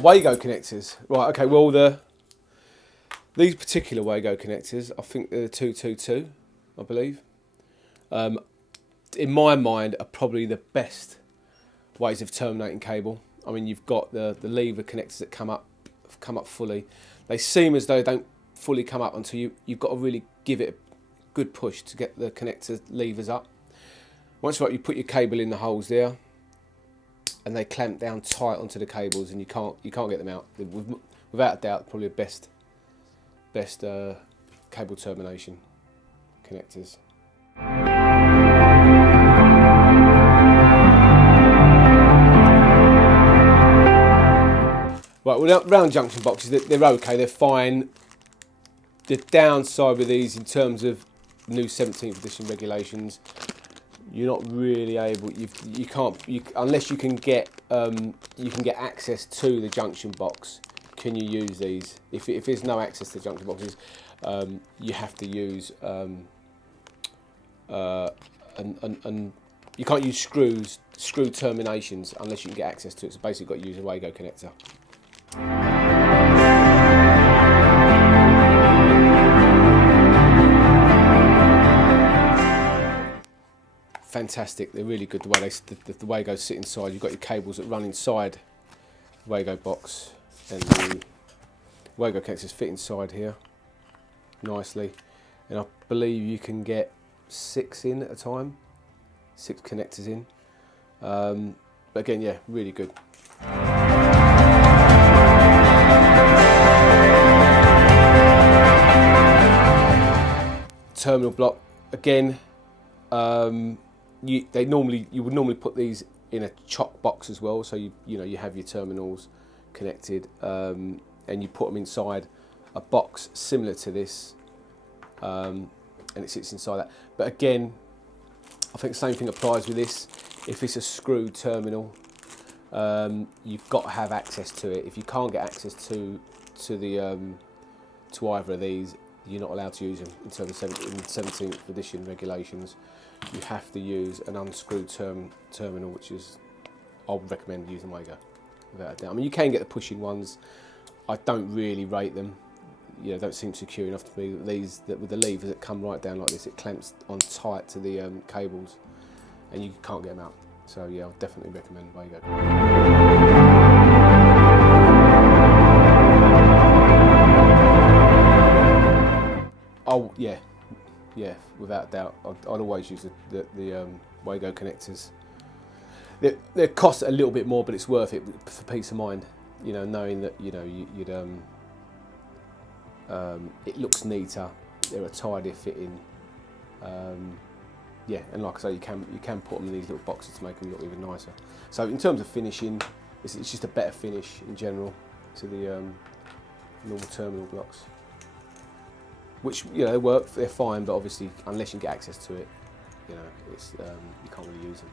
Wago connectors. Right, okay, well these particular Wago connectors, I think they're the 222, I believe. In my mind, are probably the best ways of terminating cable. I mean, you've got the lever connectors that come up fully. They seem as though they don't fully come up until you've got to really give it a good push to get the connector levers up. Once you put your cable in the holes there, and they clamp down tight onto the cables, and you can't get them out. Without a doubt, probably the best cable termination connectors. Right, well, round junction boxes, they're okay, they're fine. The downside with these, in terms of new 17th edition regulations, you're not really able. You can't unless you can get access to the junction box. Can you use these? If there's no access to junction boxes, you have to use and you can't use screw terminations unless you can get access to it. So basically, you've got to use a Wago connector. Fantastic, they're really good the way the Wagos sit inside. You've got your cables that run inside the Wago box, and the Wago connectors fit inside here nicely, and I believe you can get 6 in at a time, 6 connectors in, but again, yeah, really good. Terminal block, again, you would normally put these in a chock box as well, so you have your terminals connected, and you put them inside a box similar to this, and it sits inside that. But again, I think the same thing applies with this. If it's a screw terminal, you've got to have access to it. If you can't get access to either of these, you're not allowed to use them in terms of 17th edition regulations. You have to use an unscrewed terminal, which is, I would recommend using Wago, without a doubt. I mean, you can get the pushing ones. I don't really rate them. Don't seem secure enough to me. These, with the levers that come right down like this, it clamps on tight to the cables, and you can't get them out. So yeah, I'll definitely recommend Wago. Oh yeah, without a doubt. I'd always use the Wago connectors. They cost a little bit more, but it's worth it for peace of mind. Knowing that it looks neater. They're a tidier fitting. Yeah, and like I say, you can put them in these little boxes to make them look even nicer. So in terms of finishing, it's just a better finish in general to the normal terminal blocks. Which they work, they're fine, but obviously unless you get access to it, it's you can't really use them.